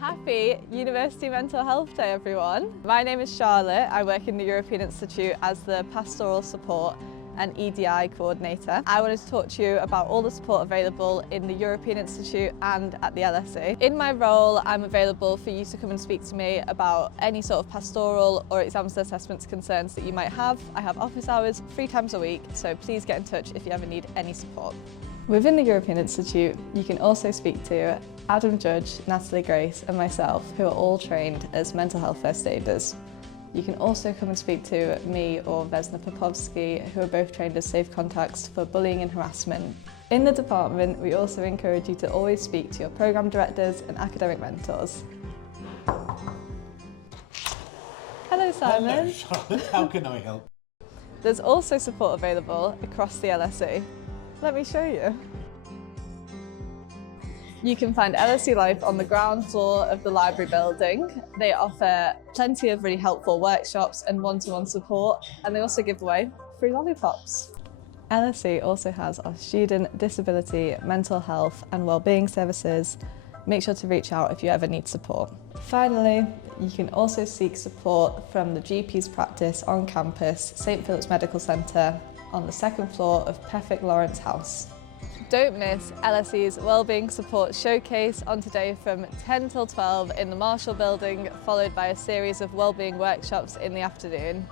Happy University Mental Health Day, everyone. My name is Charlotte. I work in the European Institute as the Pastoral Support and EDI Coordinator. I wanted to talk to you about all the support available in the European Institute and at the LSE. In my role, I'm available for you to come and speak to me about any sort of pastoral or exams and assessments concerns that you might have. I have office hours 3 times a week, so please get in touch if you ever need any support. Within the European Institute, you can also speak to Adam Judge, Natalie Grace and myself, who are all trained as mental health first aiders. You can also come and speak to me or Vesna Popovsky, who are both trained as safe contacts for bullying and harassment. In the department, we also encourage you to always speak to your programme directors and academic mentors. Hello Simon. Hello Charlotte, how can I help? There's also support available across the LSE. Let me show you. You can find LSE Life on the ground floor of the library building. They offer plenty of really helpful workshops and one-to-one support, and they also give away free lollipops. LSE also has our student, disability, mental health and wellbeing services. Make sure to reach out if you ever need support. Finally, you can also seek support from the GP's practice on campus, St Philip's Medical Centre, on the 2nd floor of Perfect Lawrence House. Don't miss LSE's Wellbeing Support Showcase on today from 10 till 12 in the Marshall Building, followed by a series of wellbeing workshops in the afternoon.